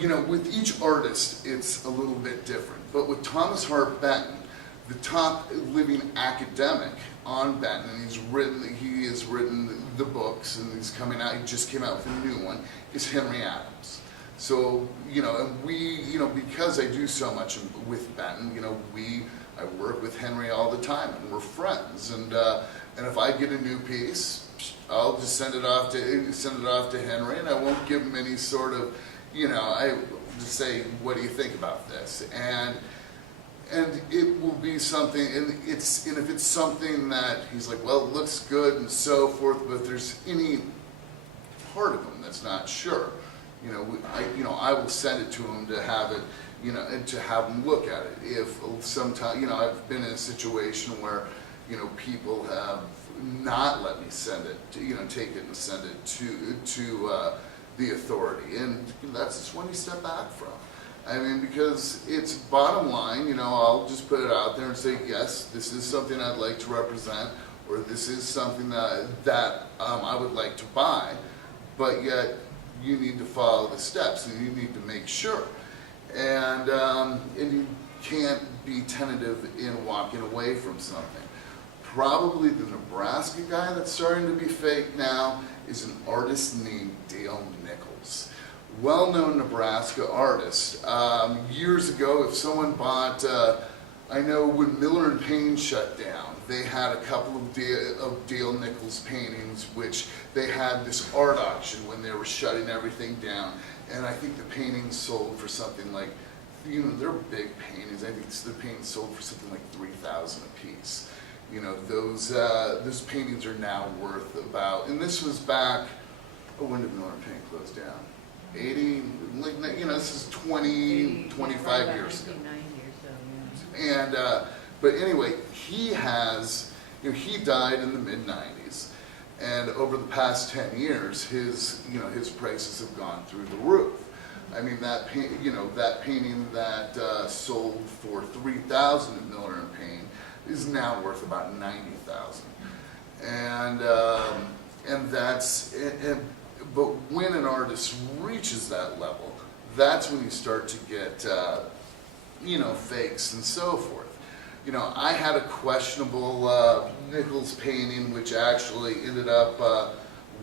you know, with each artist, it's a little bit different. But with Thomas Hart Benton, the top living academic on Benton, and he has written the books, and he's coming out, he just came out with a new one, is Henry Adams. So, you know, and we, you know, because I do so much with Benton, you know, I work with Henry all the time, and we're friends, and if I get a new piece, I'll just send it off to Henry, and I won't give him any sort of, you know, I just say, what do you think about this? And it will be something, and if it's something that he's like, well, it looks good and so forth, but if there's any part of him that's not sure, you know, I will send it to him to have it, you know, and to have him look at it. If sometimes, you know, I've been in a situation where, you know, people have not let me send it, you know, take it and send it to the authority, and that's just when you step back from. I mean, because it's bottom line, you know, I'll just put it out there and say, yes, this is something I'd like to represent, or this is something that I would like to buy, but yet you need to follow the steps, and you need to make sure. And you can't be tentative in walking away from something. Probably the Nebraska guy that's starting to be fake now is an artist named Dale Nichols. Well-known Nebraska artist. Years ago, if someone bought, I know when Miller and Payne shut down, they had a couple of Dale Nichols paintings, which they had this art auction when they were shutting everything down. And I think the paintings sold for something like, you know, they're big paintings. I think the paintings sold for something like $3,000 a piece. You know, those paintings are now worth about, and this was back, when did Miller and Payne close down? 80, like, you know, this is 20, 25 years ago. And, but anyway, he has, you know, he died in the mid-90s, and over the past 10 years, his prices have gone through the roof. I mean, that painting that sold for $3,000 at Miller and Payne is now worth about $90,000, and that's it. But when an artist reaches that level, that's when you start to get, you know, fakes and so forth. You know, I had a questionable Nichols painting, which actually ended up,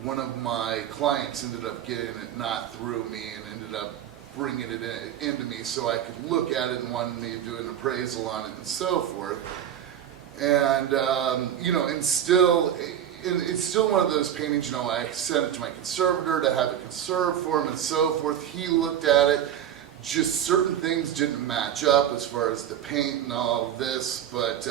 one of my clients ended up getting it not through me and ended up bringing it into me so I could look at it and wanted me to do an appraisal on it and so forth. And, you know, and still, it's still one of those paintings, you know, I sent it to my conservator to have it conserved for him and so forth. He looked at it, just certain things didn't match up as far as the paint and all of this, but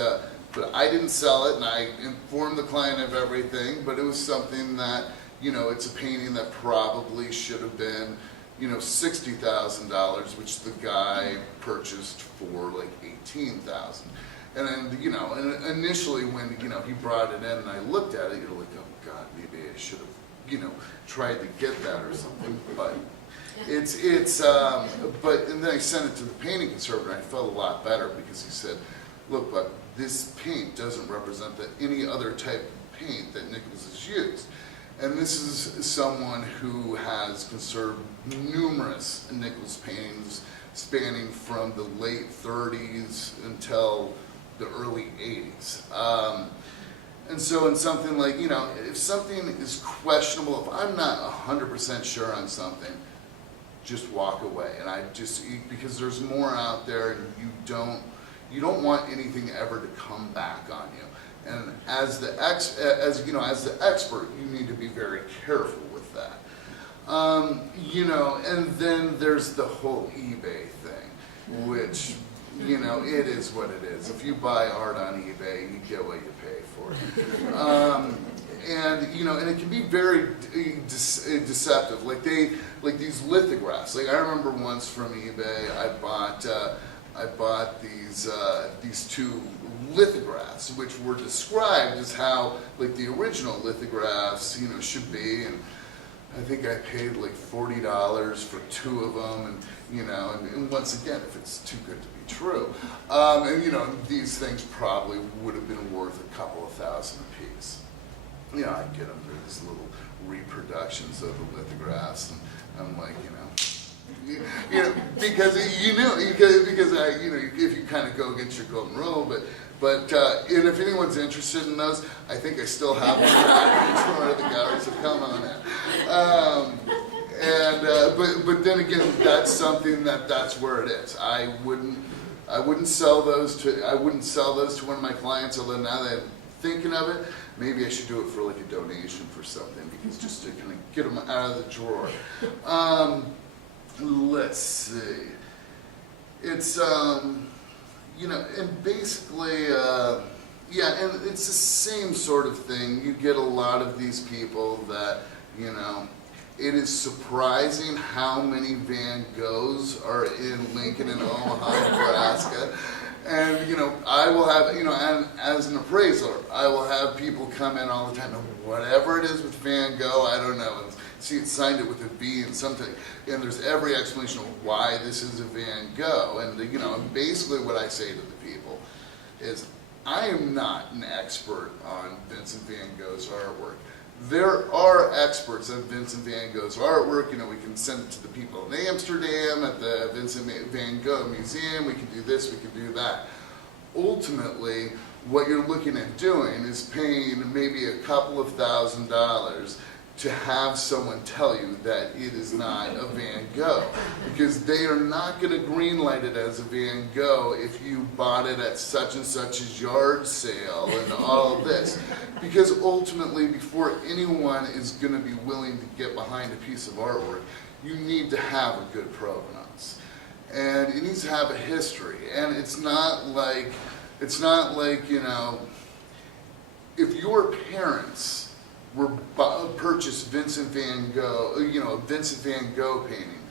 I didn't sell it, and I informed the client of everything, but it was something that, you know, it's a painting that probably should have been, you know, $60,000, which the guy purchased for like $18,000. And then, you know, and initially when, you know, he brought it in and I looked at it, you're like, oh God, maybe I should have, you know, tried to get that or something. But but, and then I sent it to the painting conservator, and I felt a lot better because he said, look, but this paint doesn't represent any other type of paint that Nichols has used. And this is someone who has conserved numerous Nichols paintings spanning from the late 30s until the early 80s. And so in something like, you know, if something is questionable, if I'm not 100% sure on something, just walk away. And I just, because there's more out there, and you don't want anything ever to come back on you. And as the expert, you need to be very careful with that. You know, and then there's the whole eBay thing, which, you know, it is what it is. If you buy art on eBay, you get what you pay for it. And, you know, and it can be very deceptive. Like these lithographs. Like I remember once from eBay, I bought these two lithographs, which were described as how like the original lithographs, you know, should be, and I think I paid like $40 for two of them, and you know, and once again, if it's too good to be true, and you know, these things probably would have been worth a couple of thousand a piece. You know, I get them, they're these little reproductions of the lithographs, and I'm like, you know, You know, because if you kind of go against your golden rule, and if anyone's interested in those, I think I still have one. One of the galleries have come on it. But then again, that's something that's where it is. I wouldn't sell those to one of my clients. Although now that I'm thinking of it, maybe I should do it for like a donation for something, because just to kind of get them out of the drawer. Let's see. It's and basically, yeah, and it's the same sort of thing. You get a lot of these people that, it is surprising how many Van Goghs are in Lincoln and Omaha, Nebraska. And, I will have, and as an appraiser, I will have people come in all the time, and whatever it is with Van Gogh, I don't know. See, it signed it with a V and something, and there's every explanation of why this is a Van Gogh. And, basically what I say to the people is, I am not an expert on Vincent Van Gogh's artwork. There are experts on Vincent Van Gogh's artwork. We can send it to the people in Amsterdam at the Vincent Van Gogh Museum. We can do this, we can do that. Ultimately, what you're looking at doing is paying maybe a couple of $1,000s to have someone tell you that it is not a Van Gogh, because they are not going to greenlight it as a Van Gogh if you bought it at such and such's yard sale and all of this. Because ultimately, before anyone is going to be willing to get behind a piece of artwork, you need to have a good provenance, and it needs to have a history. And it's not like if your parents were purchased Vincent Van Gogh, a Vincent Van Gogh painting,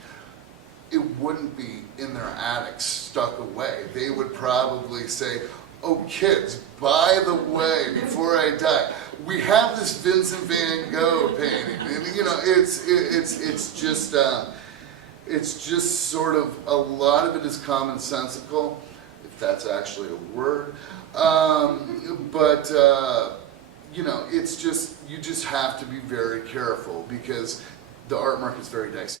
it wouldn't be in their attic stuck away. They would probably say, "Oh, kids, by the way, before I die, we have this Vincent Van Gogh painting." And, it's just sort of, a lot of it is commonsensical, if that's actually a word. It's just, you just have to be very careful, because the art market's very dicey.